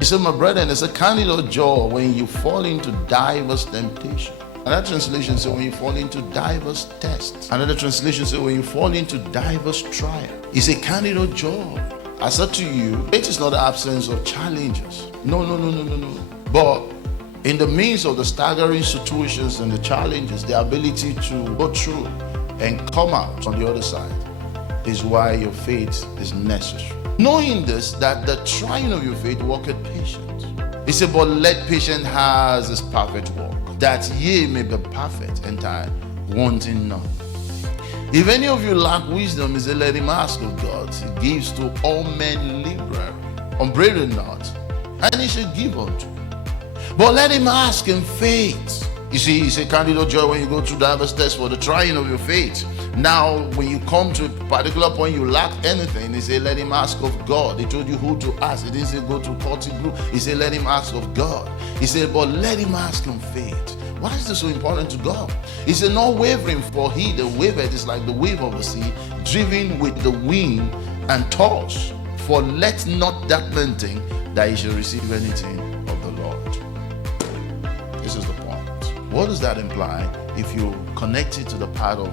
He said, my brethren, it's a candid joy when you fall into diverse temptation. Another translation says when you fall into diverse tests. Another translation says when you fall into diverse trial. It's a candid joy. I said to you, it is not the absence of challenges. No. But in the midst of the staggering situations and the challenges, the ability to go through and come out on the other side is why your faith is necessary. Knowing this, that the trying of your faith worketh patience. He said, but let patience has its perfect work, that ye may be perfect, entire, wanting none. If any of you lack wisdom, he said, let him ask of God. He gives to all men liberally, upbraideth not, and he shall give unto you. But let him ask in faith. You see, it's a candid joy when you go through diverse tests for the trying of your faith. Now, when you come to a particular point, you lack anything, he said, let him ask of God. He told you who to ask. He didn't say go to 40 group. He said, let him ask of God. He said, but let him ask in faith. Why is this so important to God? He said, not wavering, for he that wavereth is like the wave of the sea, driven with the wind and tossed. For let not that man think that he shall receive anything of the Lord. This is the point. What does that imply if you connect it to the part of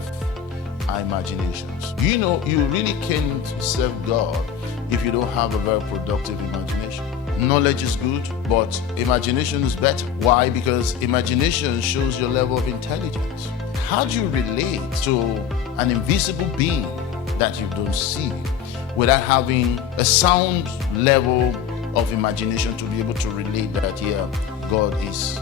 our imaginations? You know, you really can't serve God if you don't have a very productive imagination. Knowledge is good, but imagination is better. Why? Because imagination shows your level of intelligence. How do you relate to an invisible being that you don't see without having a sound level of imagination to be able to relate that, yeah, God is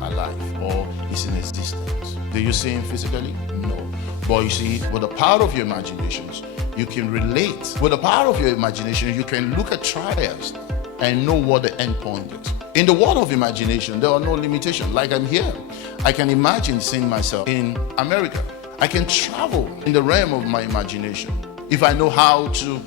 alive or is in existence? Do you see him physically? No. But you see, with the power of your imaginations, you can relate. With the power of your imagination, you can look at trials and know what the end point is. In the world of imagination, there are no limitations. Like I'm here, I can imagine seeing myself in America. I can travel in the realm of my imagination if I know how to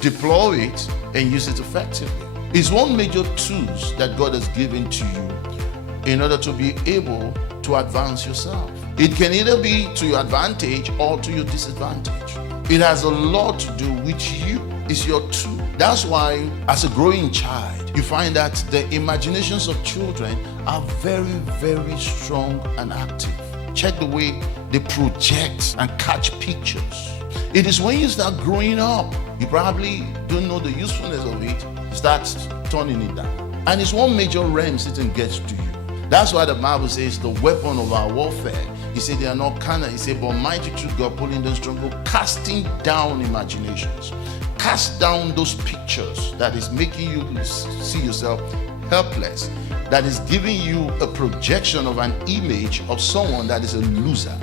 deploy it and use it effectively. It's one major tools that God has given to you in order to be able to advance yourself. It can either be to your advantage or to your disadvantage. It has a lot to do with you. It's your tool. That's why as a growing child, you find that the imaginations of children are very, very strong and active. Check the way they project and catch pictures. It is when you start growing up, you probably don't know the usefulness of it, you start turning it down. And it's one major realm Satan gets to you. That's why the Bible says the weapon of our warfare, he said they are not carnal. He said, but mighty through God, pulling them stronghold, casting down imaginations. Cast down those pictures that is making you see yourself helpless, that is giving you a projection of an image of someone that is a loser,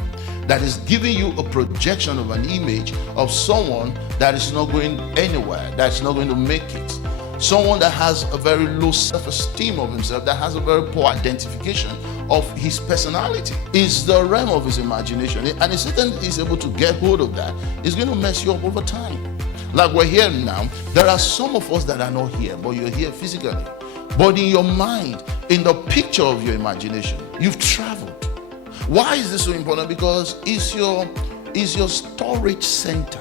that is giving you a projection of an image of someone that is not going anywhere, that's not going to make it. Someone that has a very low self-esteem of himself, that has a very poor identification of his personality. Is the realm of his imagination. And if Satan is able to get hold of that, it's going to mess you up over time. Like we're here now, there are some of us that are not here, but you're here physically. But in your mind, in the picture of your imagination, you've traveled. Why is this so important? Because it's your storage center.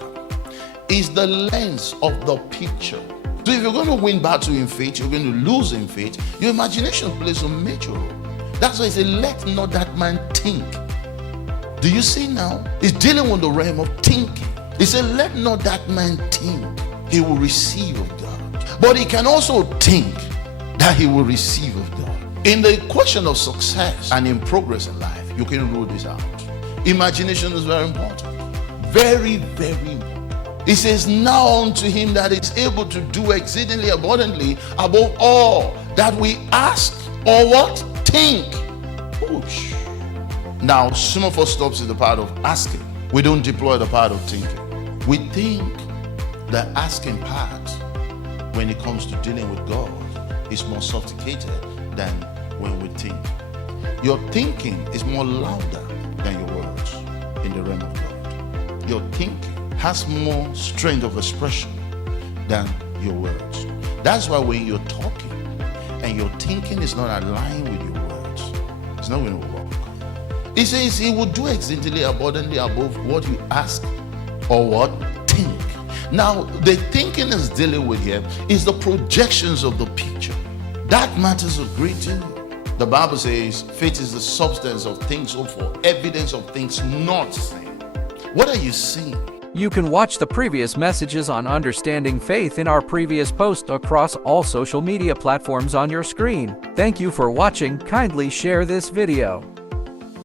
It's the lens of the picture. So if you're going to win battle in faith, you're going to lose in faith, your imagination plays a major role. That's why he said, let not that man think. Do you see now? He's dealing with the realm of thinking. He said, let not that man think he will receive of God. But he can also think that he will receive of God. In the question of success and in progress in life, you can rule this out. Imagination is very important. Very, very important. He says, now unto him that is able to do exceedingly abundantly above all that we ask or what? Think. Oosh. Now, some of us stops at the part of asking. We don't deploy the part of thinking. We think the asking part, when it comes to dealing with God, is more sophisticated than when we think. Your thinking is more louder than your words in the realm of God. Your thinking has more strength of expression than your words. That's why when you're talking and your thinking is not aligned with your words, it's not going to work. He says he will do exceedingly abundantly above what you ask or what? Think. Now, the thinking is dealing with here is the projections of the picture. That matters a great deal. The Bible says faith is the substance of things hoped for, evidence of things not seen. What are you seeing? You can watch the previous messages on understanding faith in our previous post across all social media platforms on your screen. Thank you for watching. Kindly share this video.